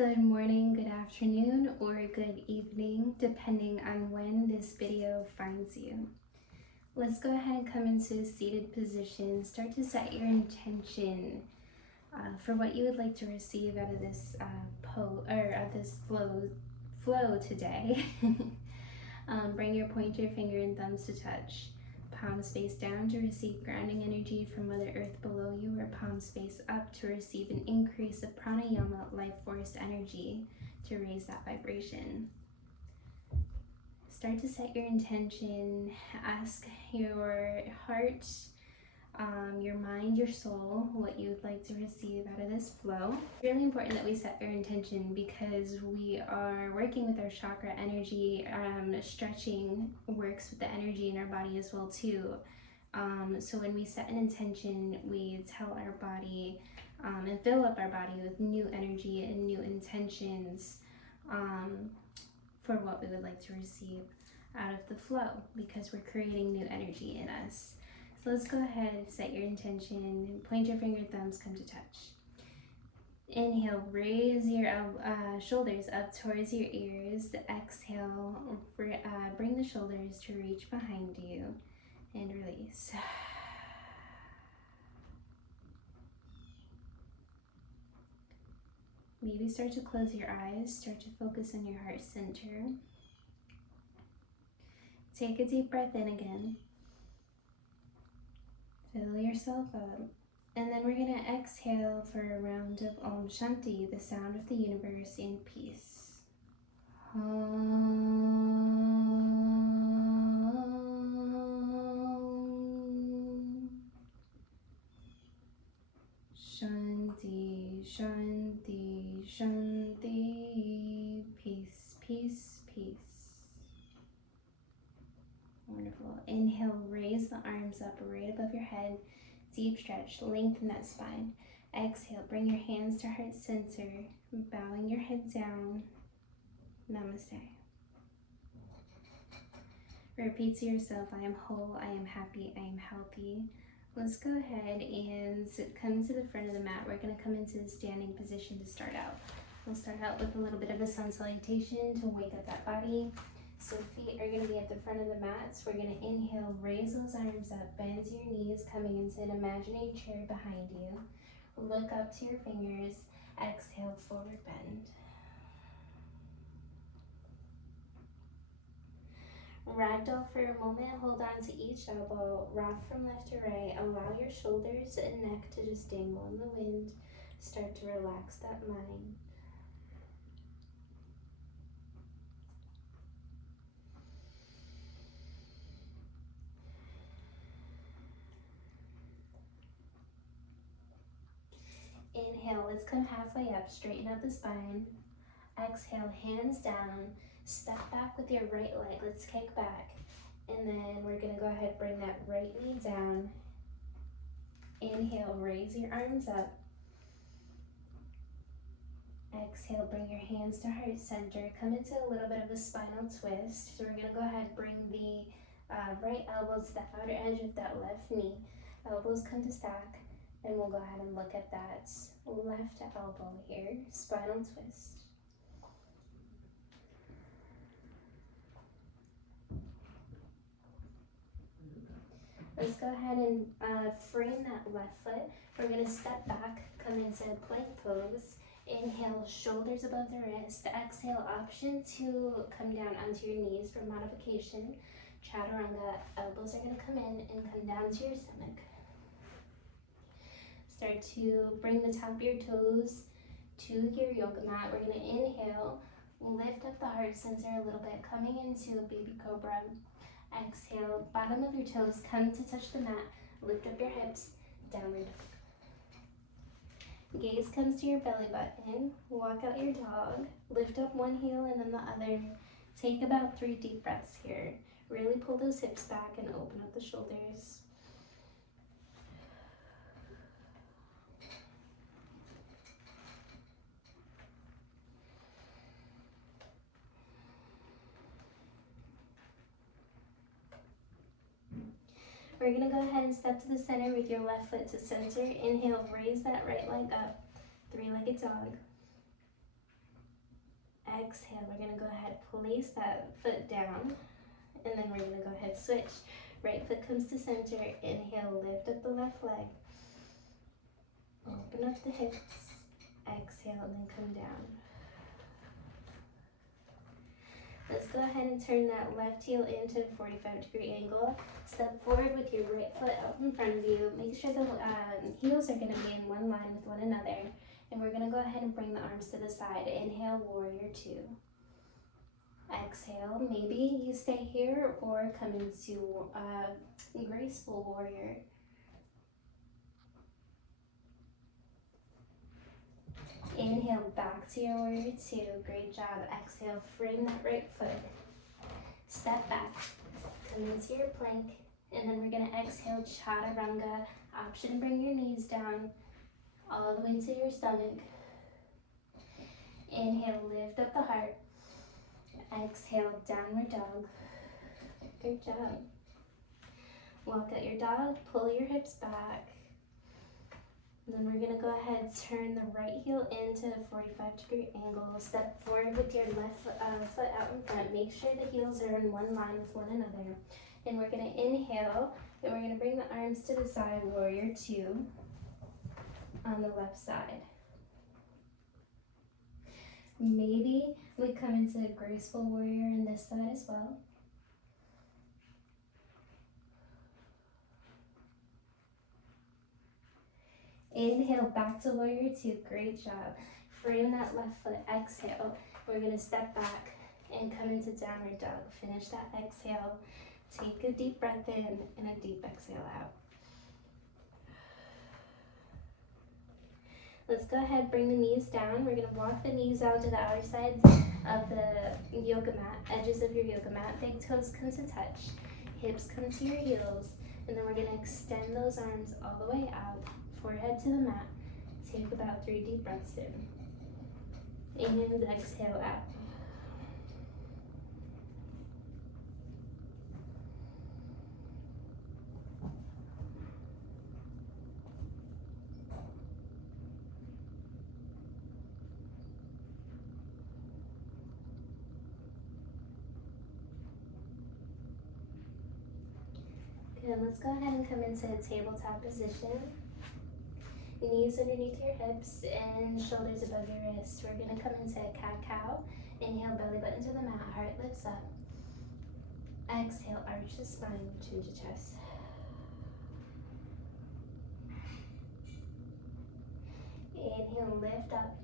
Good morning, good afternoon, or good evening, depending on when this video finds you. Let's go ahead and come into a seated position. Start to set your intention for what you would like to receive out of this flow today. Bring your pointer finger and thumbs to touch. Palms face down to receive grounding energy from Mother Earth below you, or palms face up to receive an increase of pranayama life force energy to raise that vibration. Start to set your intention. Ask your heart, your mind, your soul, what you would like to receive out of this flow. It's really important that we set our intention because we are working with our chakra energy. Stretching works with the energy in our body as well too. So when we set an intention, we tell our body and fill up our body with new energy and new intentions for what we would like to receive out of the flow, because we're creating new energy in us. So let's go ahead, set your intention, point your finger, thumbs come to touch. Inhale, raise your shoulders up towards your ears. Exhale, bring the shoulders to reach behind you and release. Maybe start to close your eyes, start to focus on your heart center. Take a deep breath in again. Fill yourself up. And then we're going to exhale for a round of Om Shanti, the sound of the universe in peace. Shanti, Shanti, Shanti. Peace, peace, peace. Wonderful. Inhale, raise the arms up right above your head. Deep stretch, lengthen that spine. Exhale, bring your hands to heart center, bowing your head down. Namaste. Repeat to yourself, I am whole, I am happy, I am healthy. Let's go ahead and come to the front of the mat. We're going to come into the standing position to start out. We'll start out with a little bit of a sun salutation to wake up that body. So feet are going to be at the front of the mat. So we're going to inhale, raise those arms up, bend to your knees, coming into an imaginary chair behind you. Look up to your fingers. Exhale, forward bend. Ragdoll for a moment. Hold on to each elbow. Rock from left to right. Allow your shoulders and neck to just dangle in the wind. Start to relax that mind. Inhale, let's come halfway up, straighten out the spine. Exhale, hands down, step back with your right leg, let's kick back. And then we're gonna go ahead, bring that right knee down. Inhale, raise your arms up. Exhale, bring your hands to heart center. Come into a little bit of a spinal twist. So we're gonna go ahead, bring the right elbow to the outer edge of that left knee. Elbows come to stack. And we'll go ahead and look at that left elbow here, spinal twist. Let's go ahead and frame that left foot. We're going to step back, come into plank pose. Inhale, shoulders above the wrist. Exhale, option to come down onto your knees for modification. Chaturanga, elbows are going to come in and come down to your stomach. Start to bring the top of your toes to your yoga mat. We're going to inhale, lift up the heart center a little bit, coming into a baby cobra. Exhale, bottom of your toes come to touch the mat. Lift up your hips, downward dog. Gaze comes to your belly button. Walk out your dog. Lift up one heel and then the other. Take about 3 deep breaths here. Really pull those hips back and open up the shoulders. We're going to go ahead and step to the center with your left foot to center. Inhale, raise that right leg up. 3-legged dog. Exhale, we're gonna go ahead, place that foot down, and then we're gonna go ahead, switch. Right foot comes to center, inhale, lift up the left leg. Open up the hips, exhale, and then come down. Let's go ahead and turn that left heel into a 45-degree angle. Step forward with your right foot out in front of you. Make sure the heels are going to be in one line with one another. And we're going to go ahead and bring the arms to the side. Inhale, warrior two. Exhale, maybe you stay here or come into graceful warrior. Inhale, back to your warrior two. Great job. Exhale, frame that right foot. Step back. Come into your plank. And then we're going to exhale, chaturanga. Option, bring your knees down all the way to your stomach. Inhale, lift up the heart. Exhale, downward dog. Good job. Walk out your dog. Pull your hips back. Then we're going to go ahead, turn the right heel into a 45-degree angle. Step forward with your left foot out in front. Make sure the heels are in one line with one another. And we're going to inhale, and we're going to bring the arms to the side, warrior two, on the left side. Maybe we come into a graceful warrior on this side as well. Inhale, back to warrior two. Great job. Frame that left foot. Exhale. We're going to step back and come into downward dog. Finish that exhale. Take a deep breath in and a deep exhale out. Let's go ahead, bring the knees down. We're going to walk the knees out to the outer sides of the yoga mat, edges of your yoga mat. Big toes come to touch. Hips come to your heels. And then we're going to extend those arms all the way out. Forehead to the mat. Take about 3 deep breaths in. And exhale out. Good, let's go ahead and come into a tabletop position. Knees underneath your hips and shoulders above your wrists. We're going to come into a cat-cow. Inhale, belly button to the mat, heart lifts up. Exhale, arch the spine, chin to chest. Inhale, lift up.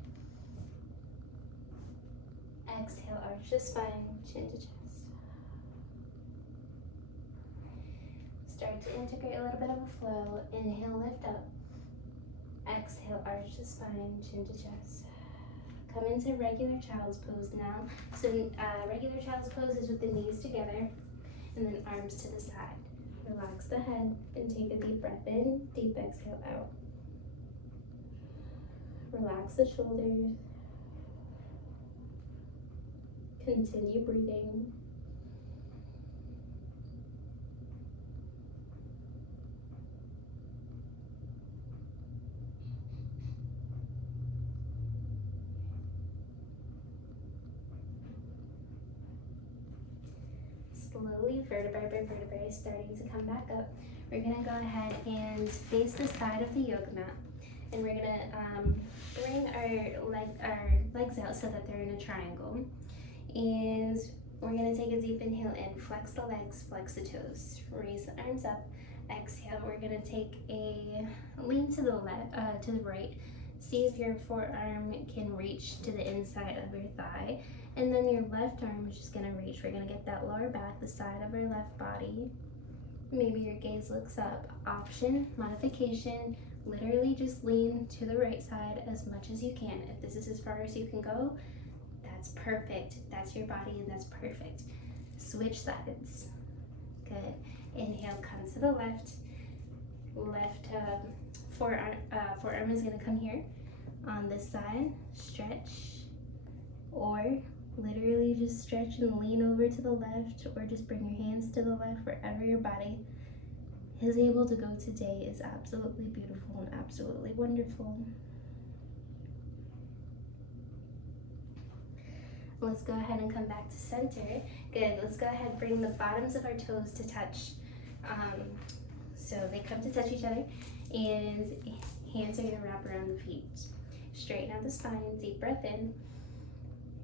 Exhale, arch the spine, chin to chest. Start to integrate a little bit of a flow. Inhale, lift up. Exhale, arch the spine, chin to chest. Come into regular child's pose now. So regular child's pose is with the knees together and then arms to the side. Relax the head and take a deep breath in, deep exhale out. Relax the shoulders. Continue breathing. Slowly, vertebrae by vertebrae, starting to come back up. We're going to go ahead and face the side of the yoga mat. And we're going to bring our legs out so that they're in a triangle. And we're going to take a deep inhale in. Flex the legs, flex the toes. Raise the arms up. Exhale. We're going to take a lean to the left, to the right. See if your forearm can reach to the inside of your thigh. And then your left arm is just going to reach. We're going to get that lower back, the side of our left body. Maybe your gaze looks up. Option, modification, literally just lean to the right side as much as you can. If this is as far as you can go, that's perfect. That's your body and that's perfect. Switch sides. Good. Inhale, come to the left. Left forearm is going to come here on this side. Stretch. Or literally just stretch and lean over to the left, or just bring your hands to the left. Wherever your body is able to go today is absolutely beautiful and absolutely wonderful. Let's go ahead and come back to center. Good. Let's go ahead and bring the bottoms of our toes to touch. So they come to touch each other, and hands are going to wrap around the feet. Straighten out the spine, deep breath in,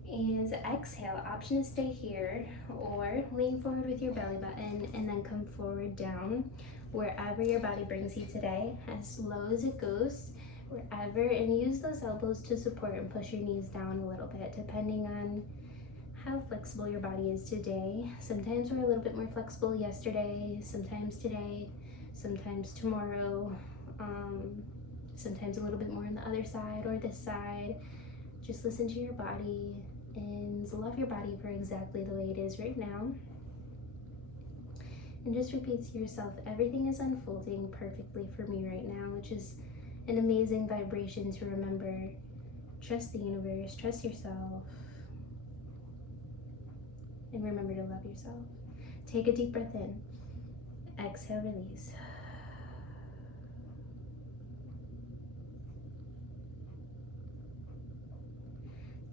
and exhale. Option to stay here or lean forward with your belly button and then come forward down wherever your body brings you today, as slow as it goes, wherever, and use those elbows to support and push your knees down a little bit depending on how flexible your body is today. Sometimes we're a little bit more flexible yesterday, sometimes today, sometimes tomorrow, sometimes a little bit more on the other side or this side. Just listen to your body and love your body for exactly the way it is right now. And just repeat to yourself, everything is unfolding perfectly for me right now, which is an amazing vibration to remember. Trust the universe, trust yourself, and remember to love yourself. Take a deep breath in. Exhale, release.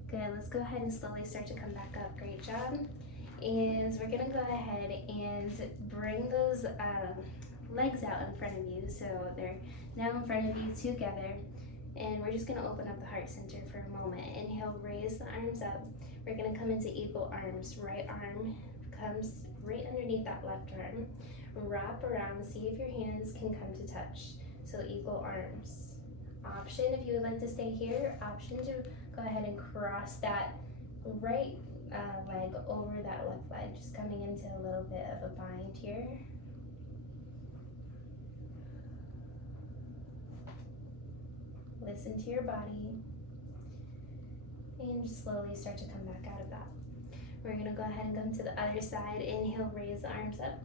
Good, let's go ahead and slowly start to come back up. Great job. And we're gonna go ahead and bring those legs out in front of you. So they're now in front of you together. And we're just gonna open up the heart center for a moment. Inhale, raise the arms up. We're gonna come into eagle arms. Right arm comes right underneath that left arm. Wrap around, see if your hands can come to touch. So eagle arms. Option if you would like to stay here, option to go ahead and cross that right leg over that left leg, just coming into a little bit of a bind here. Listen to your body and just slowly start to come back out of that. We're gonna go ahead and come to the other side. Inhale, raise the arms up.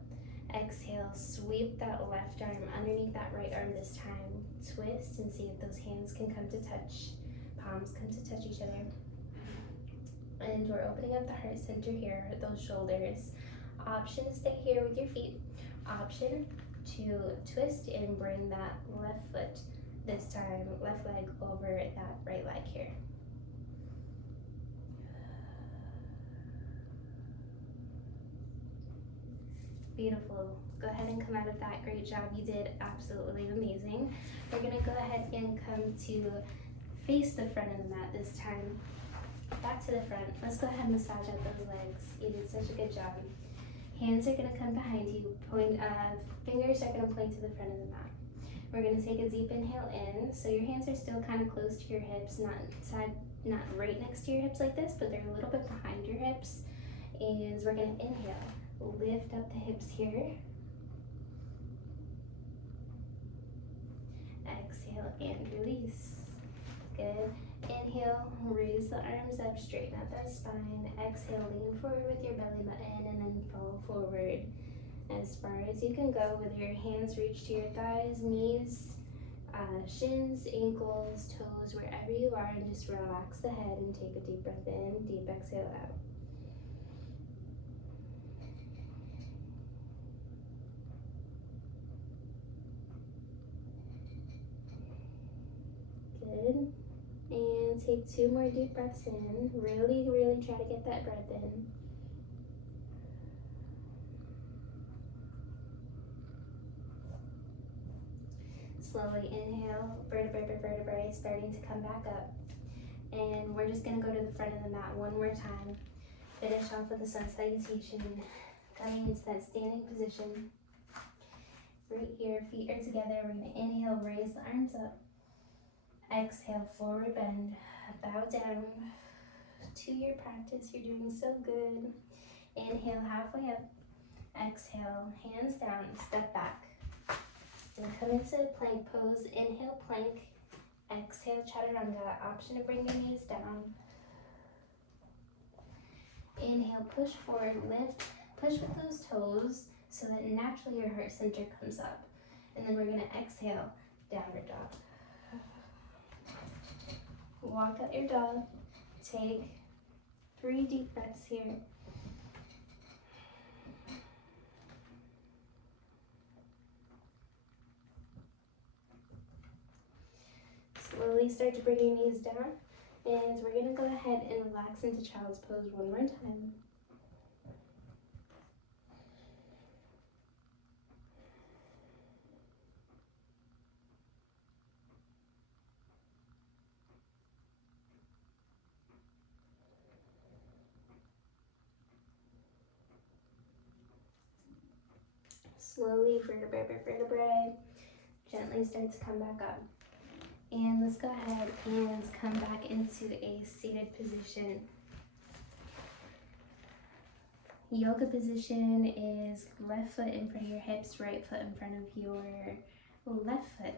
Exhale, sweep that left arm underneath that right arm this time. Twist and see if those hands can come to touch. Palms come to touch each other. And we're opening up the heart center here, those shoulders. Option to stay here with your feet. Option to twist and bring that left foot, this time left leg over that right leg here. Beautiful. Go ahead and come out of that. Great job. You did absolutely amazing. We're going to go ahead and come to face the front of the mat this time. Back to the front. Let's go ahead and massage out those legs. You did such a good job. Hands are going to come behind you. Fingers are going to point to the front of the mat. We're going to take a deep inhale in. So your hands are still kind of close to your hips, not right next to your hips like this, but they're a little bit behind your hips. And we're going to inhale. Lift up the hips here. Exhale and release. Good. Inhale, raise the arms up, straighten out that spine. Exhale, lean forward with your belly button and then fall forward as far as you can go with your hands reach to your thighs, knees, shins, ankles, toes, wherever you are, and just relax the head and take a deep breath in, deep exhale out. Good. And take 2 more deep breaths in. Really, really try to get that breath in. Slowly inhale, vertebrae by vertebrae, starting to come back up. And we're just going to go to the front of the mat one more time. Finish off with the sun salutation. Coming into that standing position. Right here, feet are together. We're going to inhale, raise the arms up. Exhale, forward bend, bow down. To your practice, you're doing so good. Inhale, halfway up. Exhale, hands down, step back. And come into plank pose. Inhale, plank. Exhale, chaturanga. Option to bring your knees down. Inhale, push forward, lift. Push with those toes so that naturally your heart center comes up. And then we're going to exhale, downward dog. Walk out your dog. Take 3 deep breaths here. Slowly start to bring your knees down. And we're going to go ahead and relax relax into child's pose one more time. Slowly, vertebrae by vertebrae, gently start to come back up. And let's go ahead and come back into a seated position. Yoga position is left foot in front of your hips, right foot in front of your left foot.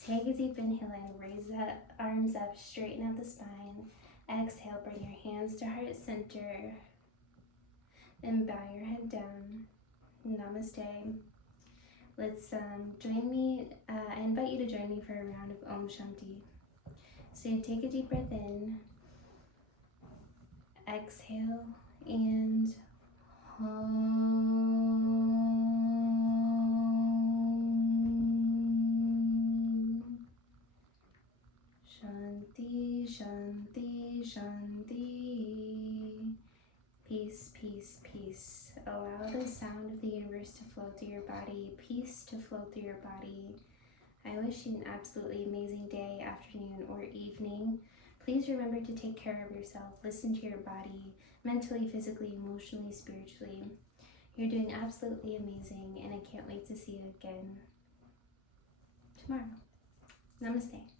Take a deep inhale and raise the arms up, straighten out the spine. Exhale, bring your hands to heart center and bow your head down. Namaste. Let's join me. I invite you to join me for a round of Om Shanti. So you take a deep breath in, exhale, and Shanti, Shanti, Shanti. Peace, peace, peace. Allow the sound of the universe to flow through your body, peace to flow through your body. I wish you an absolutely amazing day, afternoon, or evening. Please remember to take care of yourself. Listen to your body, mentally, physically, emotionally, spiritually. You're doing absolutely amazing, and I can't wait to see you again tomorrow. Namaste.